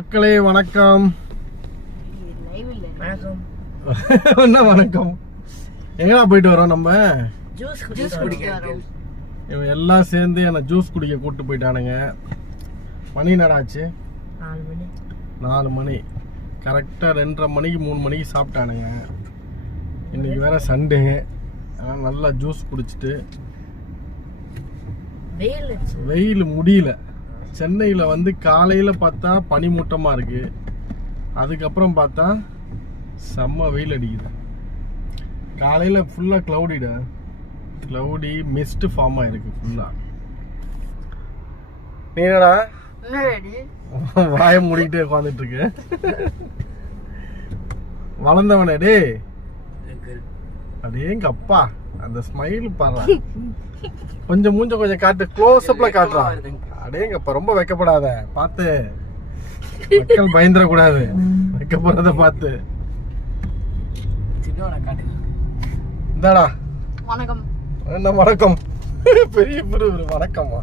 மக்களே வணக்கம். என்ன வணக்கம்? எங்கடா போயிட்டு வரோம்? நம்ம ஜூஸ் குடிக்க இவன் எல்லாம் சேர்ந்து என்ன ஜூஸ் குடிக்க கூப்பிட்டு போயிட்டானுங்க. மணி நேராச்சு 4 மணி. கரெக்டாக 2:30 மணிக்கு 3 மணிக்கு சாப்பிட்டானுங்க. இன்னைக்கு வேற சண்டே. நல்லா ஜூஸ் குடிச்சிட்டு வெயில் முடியல. சென்னையில் வந்து காலையில் பார்த்தா பனிமூட்டமாக இருக்கு, அதுக்கப்புறம் பார்த்தா செம்ம வெயில் அடிக்குது. காலையில் ஃபுல்லாக க்ளவுடி மிஸ்ட் ஃபார்ம் ஆயிருக்கு ஃபுல்லாக. நீ என்னடா வாய மூடிக்கிட்டே உட்காந்துட்டு இருக்கு? வளர்ந்தவனே டே, அடேங்க அப்பா, அந்த ஸ்மைல் பாரு. கொஞ்சம் கொஞ்சம் காட்டு, க்ளோஸ் அப்ல காட்டுறான். அடேங்கப்பா, ரொம்ப வெக்கப்படாத, பார்த்து மக்கள் பயந்துடக்கூடாது. வெக்கப்படுறத பார்த்து. இந்தாடா வணக்கம். என்ன வணக்கம்? பெரிய வணக்கமா?